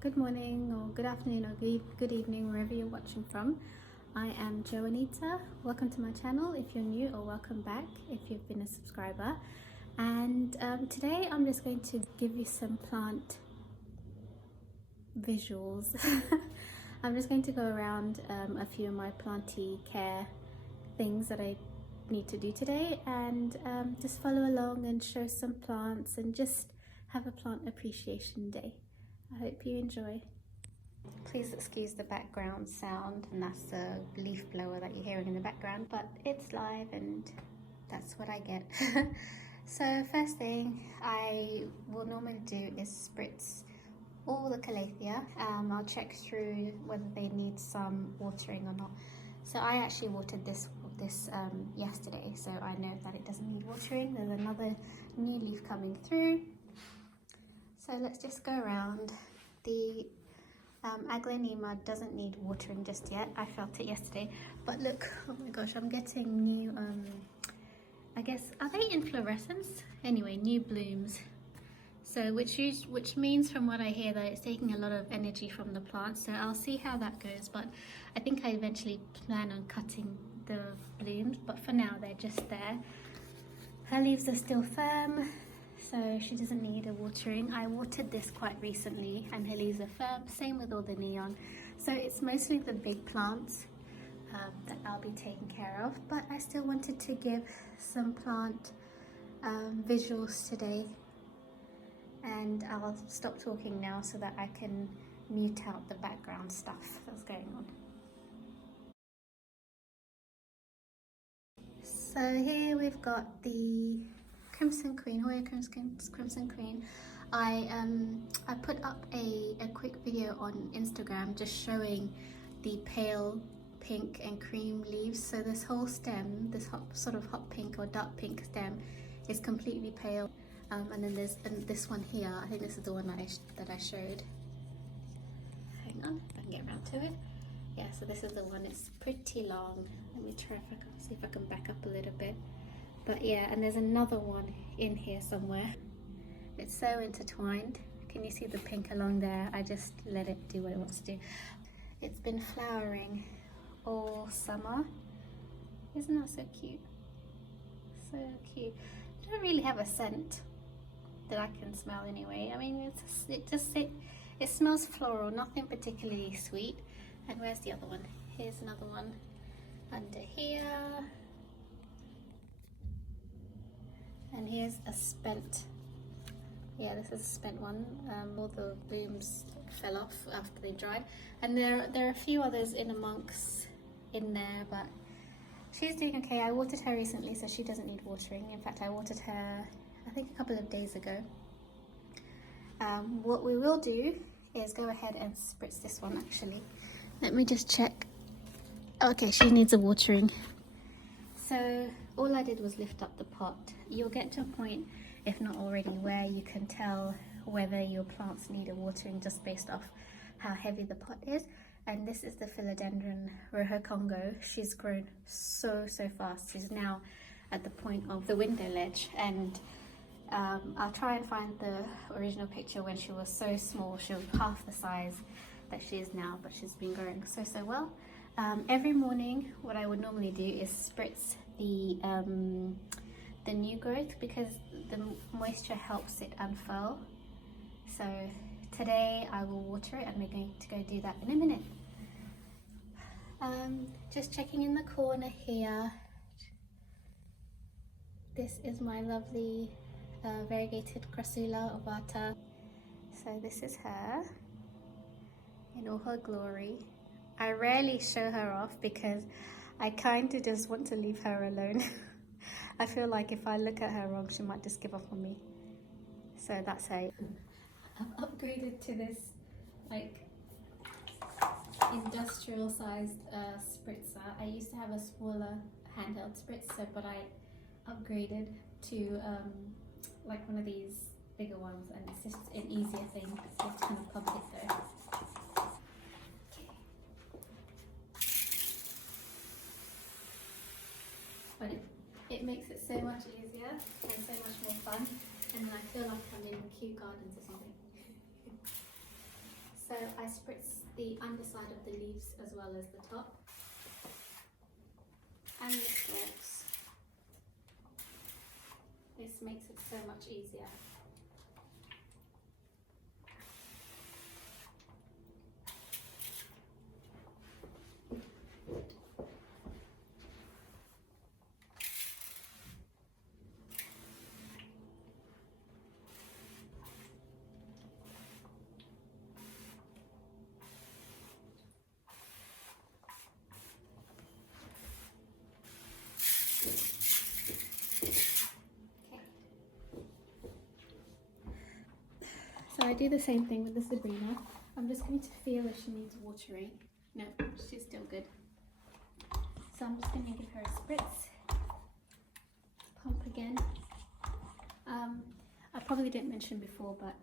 good morning or good afternoon or good evening wherever you're watching from. I am Joanita. Welcome to my channel if you're new, or welcome back if you've been a subscriber. And today I'm just going to give you some plant visuals. I'm just going to go around a few of my planty care things that I need to do today, and just follow along and show some plants and just have a plant appreciation day. I hope you enjoy. Please excuse the background sound, and that's the leaf blower that you're hearing in the background, but it's live and that's what I get. So first thing I will normally do is spritz all the Calathea. I'll check through whether they need some watering or not. So I actually watered this yesterday, so I know that it doesn't need watering. There's another new leaf coming through. So let's just go around. The Aglaonema doesn't need watering just yet. I felt it yesterday, but look, oh my gosh, I'm getting new, I guess, are they inflorescence? Anyway, new blooms. So which means from what I hear that it's taking a lot of energy from the plant. So I'll see how that goes, but I think I eventually plan on cutting the blooms, but for now they're just there. Her leaves are still firm, so she doesn't need a watering. I watered this quite recently and her leaves are firm, same with all the neon. So it's mostly the big plants that I'll be taking care of, but I still wanted to give some plant visuals today. And I'll stop talking now so that I can mute out the background stuff that's going on. So here we've got the Crimson Queen, Hoya Crimson Queen. I put up a quick video on Instagram just showing the pale pink and cream leaves. So this whole stem, this sort of hot pink or dark pink stem, is completely pale. And then there's this one here. I think this is the one that I showed. Hang on, if I can get around to it. Yeah, so this is the one. It's pretty long. Let me try see if I can back up a little bit. But yeah, and there's another one in here somewhere. It's so intertwined. Can you see the pink along there? I just let it do what it wants to do. It's been flowering all summer. Isn't that so cute? So cute. I don't really have a scent that I can smell anyway. I mean, it smells floral, nothing particularly sweet. And where's the other one? Here's another one under here. And here's a spent, yeah, this is a spent one. All the blooms fell off after they dried. And there are a few others in amongst in there, but she's doing okay. I watered her recently, so she doesn't need watering. In fact, I watered her, I think, a couple of days ago. What we will do is go ahead and spritz this one actually. Let me just check. Okay, she needs a watering. So all I did was lift up the pot. You'll get to a point, if not already, where you can tell whether your plants need a watering just based off how heavy the pot is. And this is the Philodendron Rojo Congo. She's grown so fast. She's now at the point of the window ledge, and I'll try and find the original picture when she was so small. She was half the size that she is now, but she's been growing so well. Every morning what I would normally do is spritz the new growth, because the moisture helps it unfurl. So today I will water it, and we're going to go do that in a minute. Just checking in the corner here. This is my lovely variegated Crassula ovata. So this is her in all her glory. I rarely show her off because I kind of just want to leave her alone. I feel like if I look at her wrong, she might just give up on me. So that's how I've upgraded to this like industrial sized spritzer. I used to have a smaller handheld spritzer, but I upgraded to like one of these bigger ones, and it's just an easier thing. You have to kind of pump it though. But it makes it so much easier and so much more fun, and then I feel like I'm in Kew Gardens or something. So I spritz the underside of the leaves as well as the top and the stalks. This makes it so much easier. So I do the same thing with the Sabrina. I'm just going to feel if she needs watering. No, she's still good. So I'm just going to give her a spritz. Pump again. I probably didn't mention before, but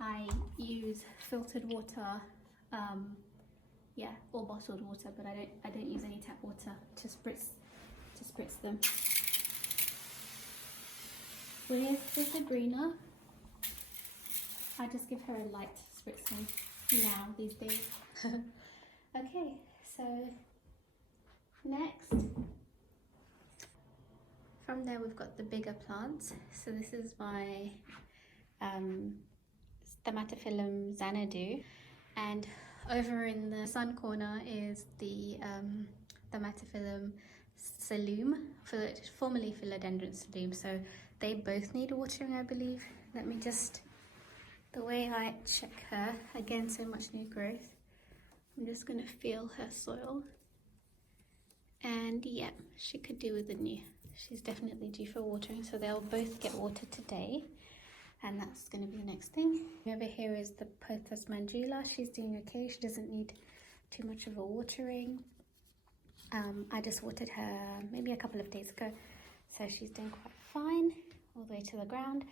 I use filtered water, yeah, or bottled water, but I don't use any tap water to spritz them. With the Sabrina, I just give her a light spritzing now these days. Okay, so next, from there we've got the bigger plants. So this is my Thaumatophyllum Xanadu, and over in the sun corner is the Thaumatophyllum Psalum, formerly Philodendron Psalum. So they both need watering, I believe. Let me just, the way I check her, again, so much new growth. I'm just going to feel her soil. And yeah, she could do with the new. She's definitely due for watering, so they'll both get watered today. And that's going to be the next thing. Over here is the Pothos Mandula. She's doing okay. She doesn't need too much of a watering. I just watered her maybe a couple of days ago, so she's doing quite fine all the way to the ground.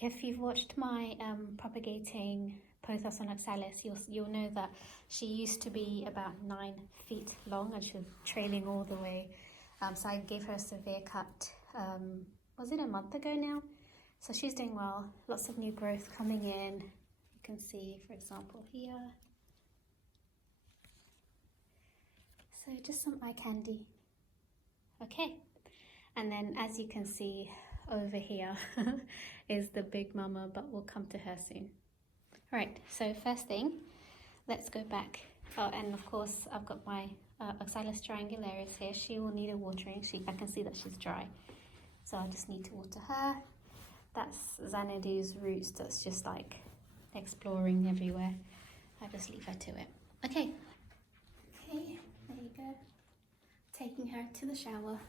If you've watched my propagating Pothos oxalis, you'll know that she used to be about 9 feet long and she was trailing all the way. So I gave her a severe cut, was it a month ago now? So she's doing well, lots of new growth coming in. You can see, for example, here. So just some eye candy. Okay, and then as you can see over here is the big mama, but we'll come to her soon. All right, so first thing, let's go back. Oh, and of course I've got my Oxalis triangularis here. She will need a watering. I can see that she's dry, so I just need to water her. That's Xanadu's roots, that's just like exploring everywhere. I just leave her to it. Okay, there you go. Taking her to the shower.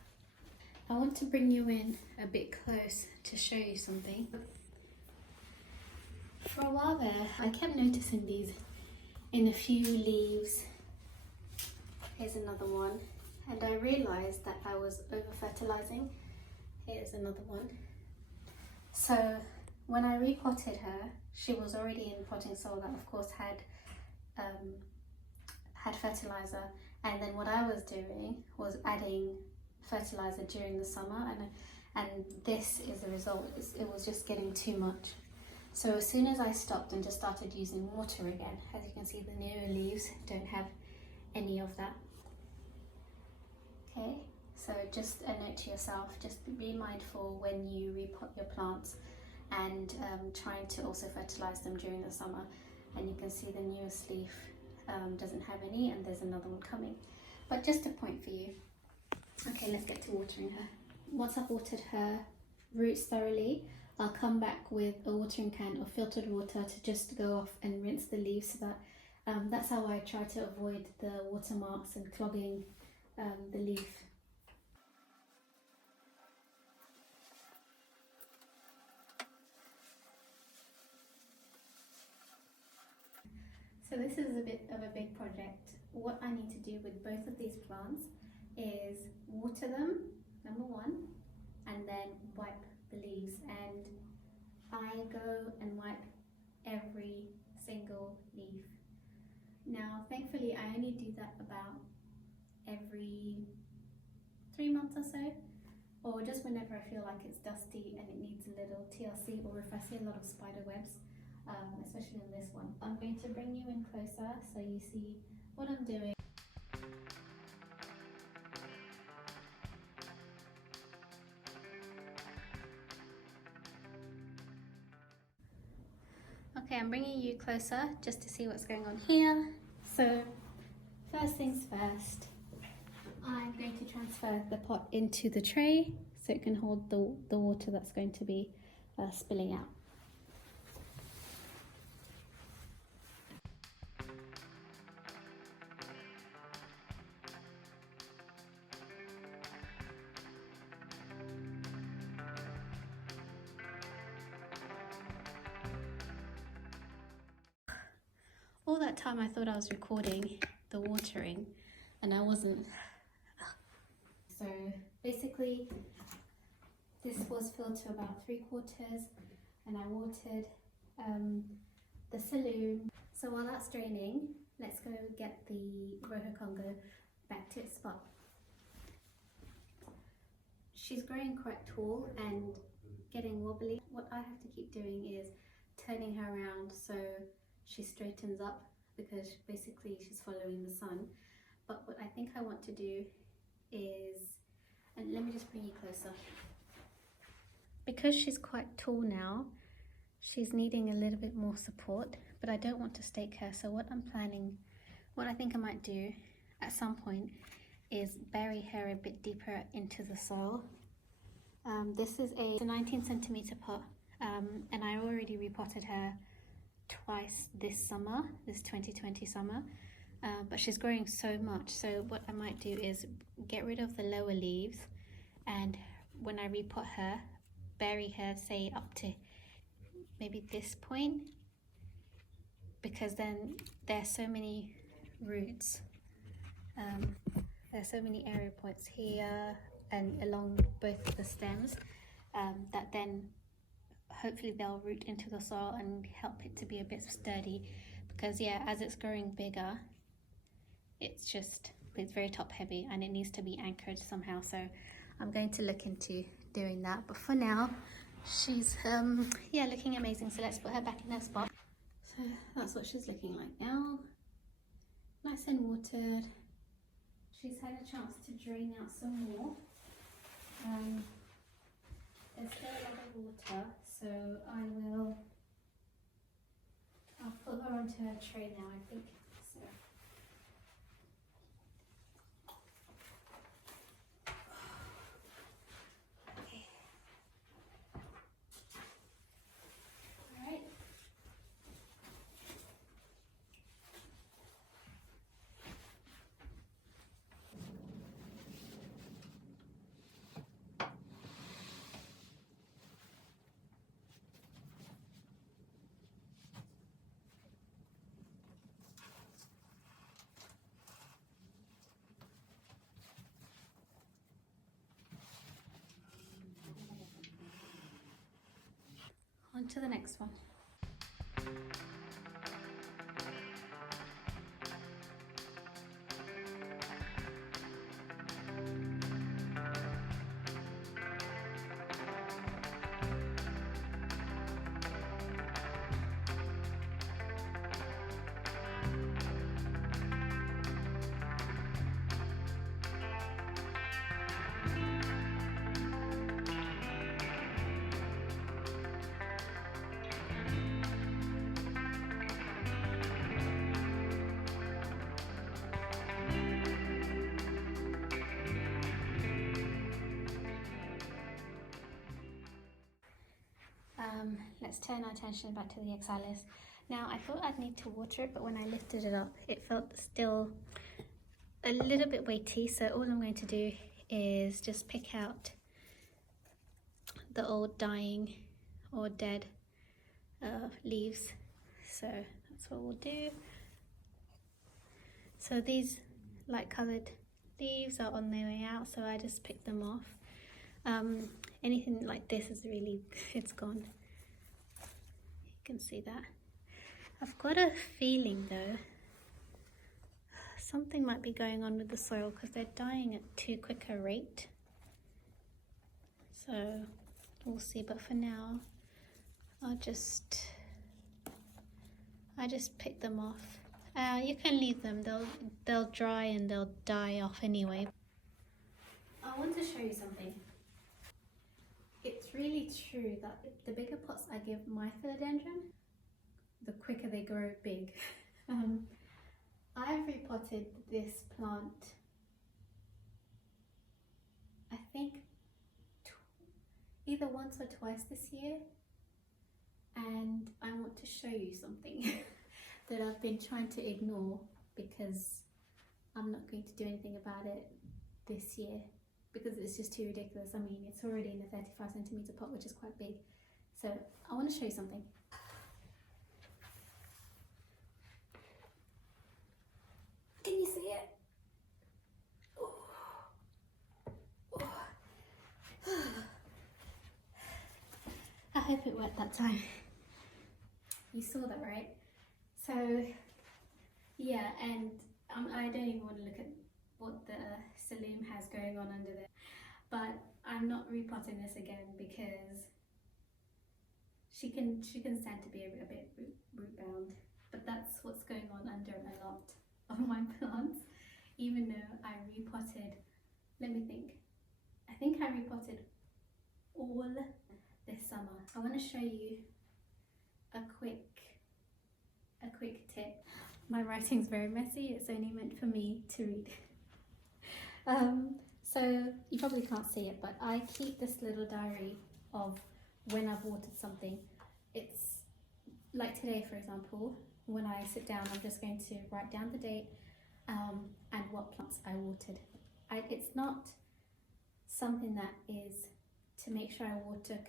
I want to bring you in a bit close to show you something. For a while there, I kept noticing these in a few leaves. Here's another one. And I realized that I was over-fertilizing. Here's another one. So when I repotted her, she was already in potting soil that of course had fertilizer. And then what I was doing was adding fertilizer during the summer, and this is the result. It was just getting too much. So as soon as I stopped and just started using water again, as you can see, the newer leaves don't have any of that. Okay, so just a note to yourself, just be mindful when you repot your plants and trying to also fertilize them during the summer. And you can see the newest leaf doesn't have any, and there's another one coming. But just a point for you. Okay, let's get to watering her. Once I've watered her roots thoroughly, I'll come back with a watering can of filtered water to just go off and rinse the leaves, so that that's how I try to avoid the watermarks and clogging the leaf. So this is a bit of a big project. What I need to do with both of these plants is water them, number one, and then wipe the leaves. And I go and wipe every single leaf. Now, thankfully, I only do that about every 3 months or so, or just whenever I feel like it's dusty and it needs a little TLC, or if I see a lot of spider webs, especially in this one. I'm going to bring you in closer so you see what I'm doing. Okay, I'm bringing you closer just to see what's going on here. So first things first, I'm going to transfer the pot into the tray so it can hold the water that's going to be spilling out. All that time I thought I was recording the watering and I wasn't. So basically this was filled to about 3/4 and I watered the saloon. So while that's draining, let's go get the Rojo Congo back to its spot. She's growing quite tall and getting wobbly. What I have to keep doing is turning her around so she straightens up, because basically she's following the sun. But what I think I want to do is, and let me just bring you closer. Because she's quite tall now, she's needing a little bit more support, but I don't want to stake her. So what I think I might do at some point is bury her a bit deeper into the soil. This is a 19cm pot, and I already repotted her twice this summer, this 2020 summer, but she's growing so much. So what I might do is get rid of the lower leaves, and when I repot her, bury her say up to maybe this point, because then there's so many roots, there's so many area points here and along both the stems, that then hopefully they'll root into the soil and help it to be a bit sturdy. Because yeah, as it's growing bigger, it's very top heavy and it needs to be anchored somehow. So I'm going to look into doing that, but for now she's yeah, looking amazing. So let's put her back in her spot. So that's what she's looking like now, nice and watered. She's had a chance to drain out some more. There's still a lot of water, so I'll put her onto her tray now, I think. So okay. All right. On to the next one. Let's turn our attention back to the Oxalis. Now I thought I'd need to water it, but when I lifted it up it felt still a little bit weighty, so all I'm going to do is just pick out the old dying or dead leaves. So that's what we'll do. So these light coloured leaves are on their way out, so I just pick them off. Anything like this is really, it's gone. You can see that. I've got a feeling though something might be going on with the soil, because they're dying at too quick a rate. So we'll see, but for now I'll just I just pick them off. You can leave them, they'll dry and they'll die off anyway. I want to show you something. It's really true that the bigger pots I give my philodendron, the quicker they grow big. I've repotted this plant, I think either once or twice this year, and I want to show you something that I've been trying to ignore because I'm not going to do anything about it this year because it's just too ridiculous. I mean, it's already in a 35 centimeter pot, which is quite big. So I want to show you something. Can you see it? I hope it worked that time. You saw that, right? So yeah, and I don't even want to look at what the saloon has going on under there, but I'm not repotting this again because she can stand to be a bit root bound, but that's what's going on under a lot of my plants. Even though I repotted, let me think, I think I repotted all this summer. I want to show you a quick tip. My writing's very messy, it's only meant for me to read. So you probably can't see it, but I keep this little diary of when I've watered something. It's like today, for example, when I sit down, I'm just going to write down the date and what plants I watered. It's not something that is to make sure I water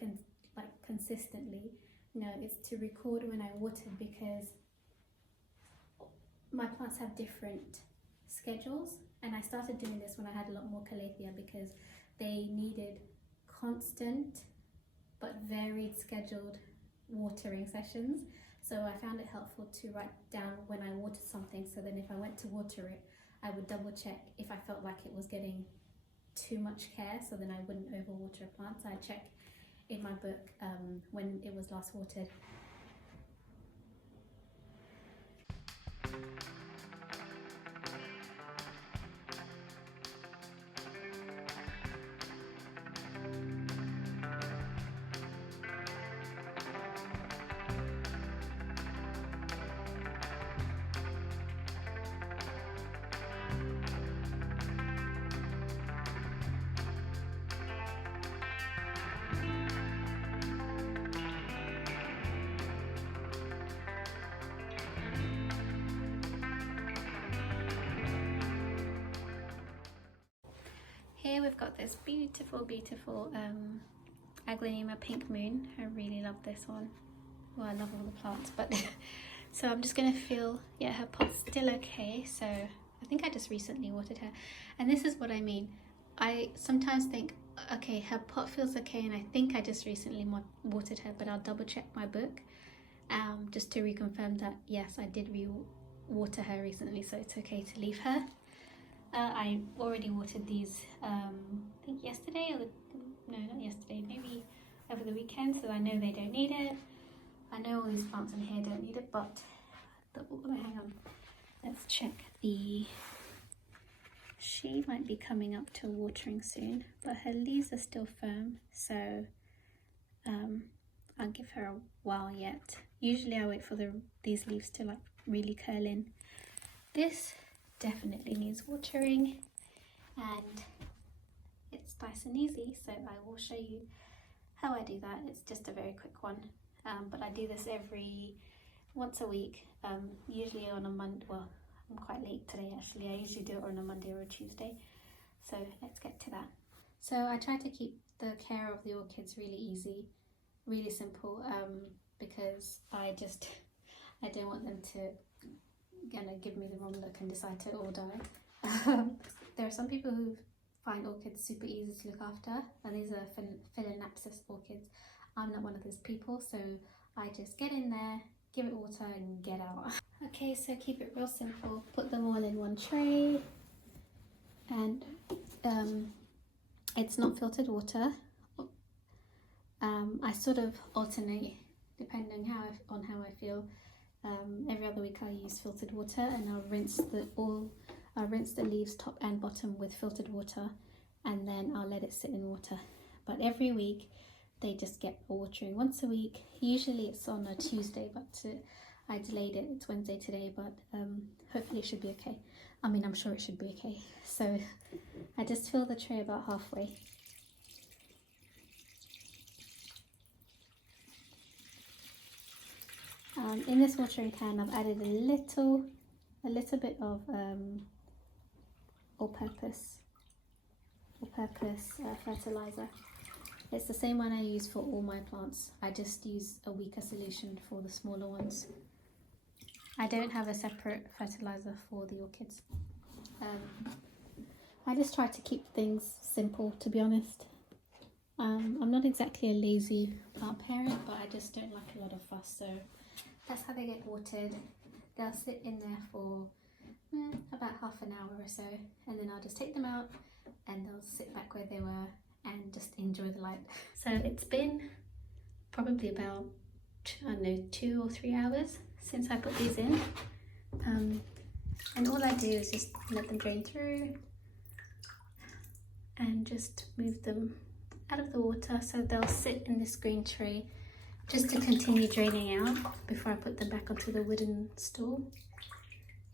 consistently. No, it's to record when I watered because my plants have different schedules, and I started doing this when I had a lot more Calathea because they needed constant but varied scheduled watering sessions. So I found it helpful to write down when I watered something, so then if I went to water it, I would double check if I felt like it was getting too much care, so then I wouldn't overwater a plant. So I check in my book when it was last watered. Here we've got this beautiful Aglaonema Pink Moon. I really love this one. Well, I love all the plants, but so I'm just gonna feel, yeah, her pot's still okay. So I think I just recently watered her, and this is what I mean. I sometimes think, okay, her pot feels okay, and I think I just recently watered her, but I'll double check my book just to reconfirm that yes, I did water her recently, so it's okay to leave her. I already watered these, I think yesterday, or no, not yesterday, maybe over the weekend, so I know they don't need it. I know all these plants in here don't need it, but hang on, let's check she might be coming up to watering soon, but her leaves are still firm, so I'll give her a while yet. Usually I wait for these leaves to like really curl in. This definitely needs watering, and it's nice and easy, so I will show you how I do that. It's just a very quick one, but I do this once a week, usually on a Monday. Well, I'm quite late today actually. I usually do it on a Monday or a Tuesday, so let's get to that. So I try to keep the care of the orchids really easy, really simple, because I don't want them to gonna give me the wrong look and decide to all die. There are some people who find orchids super easy to look after, and these are Philodendron orchids. I'm not one of those people, so I just get in there, give it water and get out. Okay, so keep it real simple. Put them all in one tray, and it's not filtered water. I sort of alternate depending on how I feel. Every other week I use filtered water, and I'll rinse the leaves top and bottom with filtered water, and then I'll let it sit in water. But every week they just get watering once a week. Usually it's on a Tuesday, but I delayed it. It's Wednesday today, but hopefully it should be okay. I mean, I'm sure it should be okay. So I just fill the tray about halfway. In this watering can, I've added a little bit of all-purpose fertilizer. It's the same one I use for all my plants. I just use a weaker solution for the smaller ones. I don't have a separate fertilizer for the orchids. I just try to keep things simple, to be honest. I'm not exactly a lazy plant parent, but I just don't like a lot of fuss, so that's how they get watered. They'll sit in there for about half an hour or so, and then I'll just take them out and they'll sit back where they were and just enjoy the light. So it's been probably about, I don't know, 2 or 3 hours since I put these in. And all I do is just let them drain through and just move them out of the water, so they'll sit in this green tray just to continue draining out before I put them back onto the wooden stool.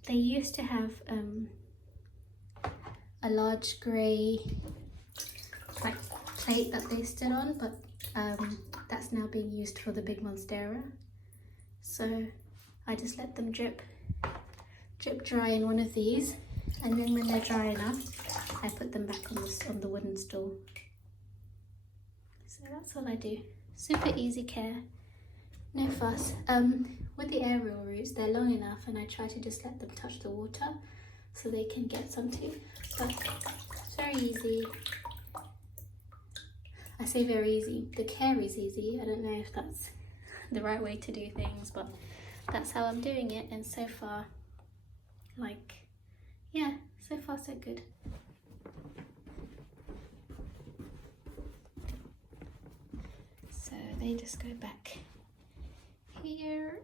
They used to have a large grey plate that they stood on, but that's now being used for the big Monstera. So I just let them drip dry in one of these, and then when they're dry enough, I put them back on the wooden stool. So that's all I do. Super easy care, no fuss. With the aerial roots, they're long enough, and I try to just let them touch the water so they can get some too. But it's very easy. I say very easy. The care is easy. I don't know if that's the right way to do things, but that's how I'm doing it, and so far, yeah, so far so good. So they just go back here.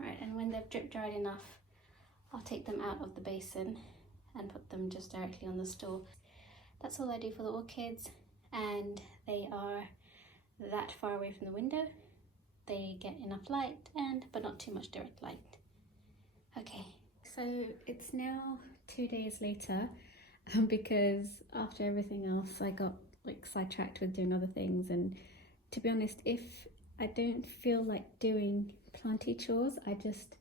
Right, and when they've drip dried enough, I'll take them out of the basin and put them just directly on the stool. That's all I do for the orchids, and they are that far away from the window. They get enough light, but not too much direct light. Okay, so it's now 2 days later, because after everything else I got sidetracked with doing other things, and to be honest, if I don't feel like doing planty chores, I just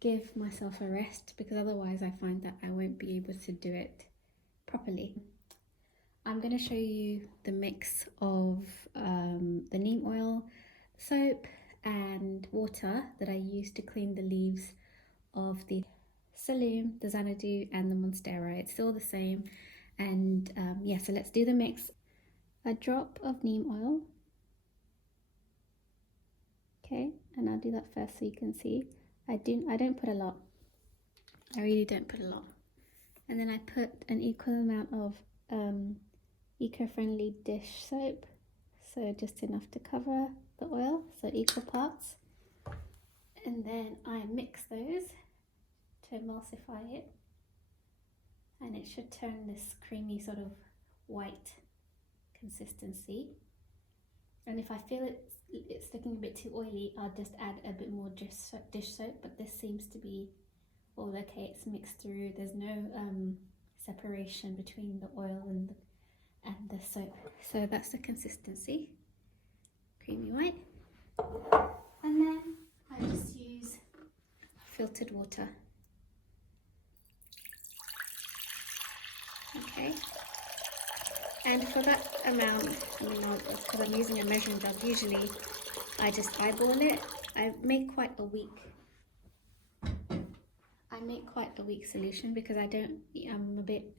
give myself a rest, because otherwise I find that I won't be able to do it properly. I'm going to show you the mix of the neem oil, soap and water that I use to clean the leaves of the Saloon, the Xanadu and the Monstera. It's still the same, and yeah, so let's do the mix. A drop of neem oil. Okay, and I'll do that first so you can see. I don't put a lot. I really don't put a lot. And then I put an equal amount of eco-friendly dish soap, so just enough to cover the oil, so equal parts. And then I mix those to emulsify it, and it should turn this creamy sort of white consistency. And if I feel it's looking a bit too oily, I'll just add a bit more dish soap, but this seems to be all okay. It's mixed through. There's no separation between the oil and the soap. So that's the consistency, creamy white. And then I just use filtered water. Okay. And for that amount, because I'm using a measuring jug, usually I just eyeball it. I make quite a weak solution, because I'm a bit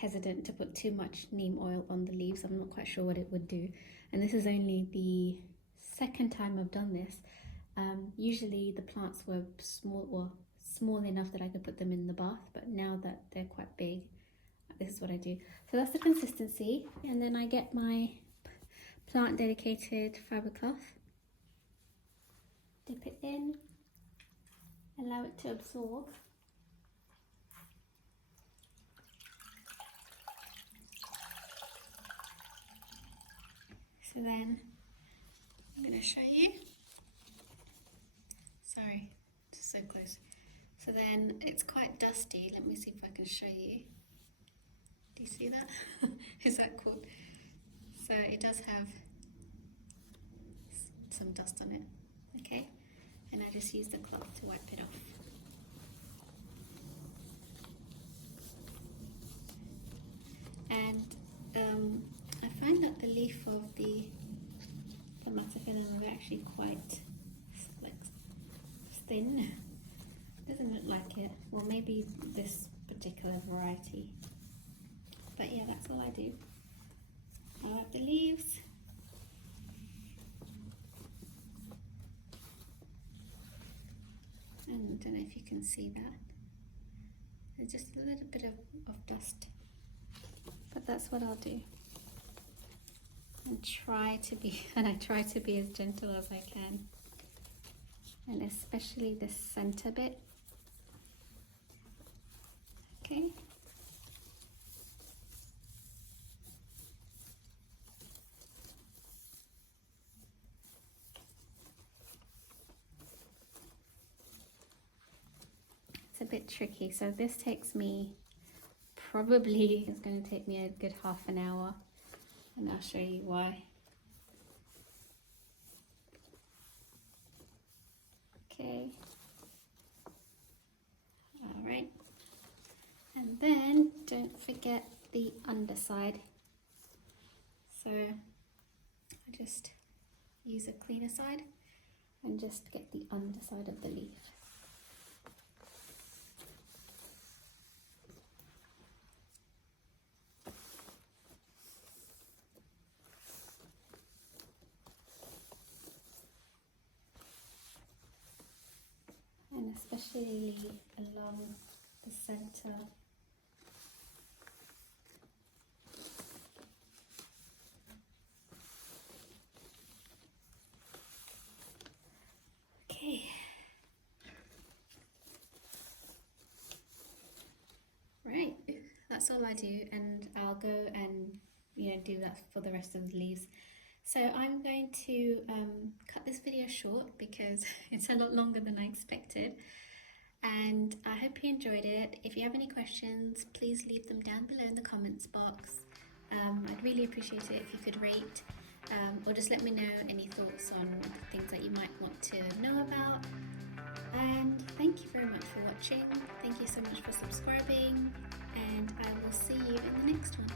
hesitant to put too much neem oil on the leaves. I'm not quite sure what it would do. And this is only the second time I've done this. Usually the plants were small enough that I could put them in the bath, but now that they're quite big, this is what I do. So that's the consistency, and then I get my plant dedicated fibre cloth. Dip it in, allow it to absorb. So then I'm going to show you. Sorry, just so close. So then it's quite dusty. Let me see if I can show you. Do you see that? Is that cool? So it does have some dust on it. Okay, and I just use the cloth to wipe it off. And I find that the leaf of the Thaumatophyllum is actually quite like thin. Doesn't look like it. Well, maybe this particular variety. But yeah, that's all I do. I wipe the leaves. And I don't know if you can see that. There's just a little bit of dust. But that's what I'll do. And I try to be as gentle as I can. And especially this center bit. Okay. It's a bit tricky, so this takes me probably, it's going to take me a good half an hour, and I'll show you why. Okay. All right. And then don't forget the underside. So I just use a cleaner side and just get the underside of the leaf. And especially along the center. Okay. Right, that's all I do, and I'll go and do that for the rest of the leaves. So I'm going to cut this video short because it's a lot longer than I expected, and I hope you enjoyed it. If you have any questions, please leave them down below in the comments box. I'd really appreciate it if you could rate or just let me know any thoughts on things that you might want to know about. And thank you very much for watching. Thank you so much for subscribing, and I will see you in the next one.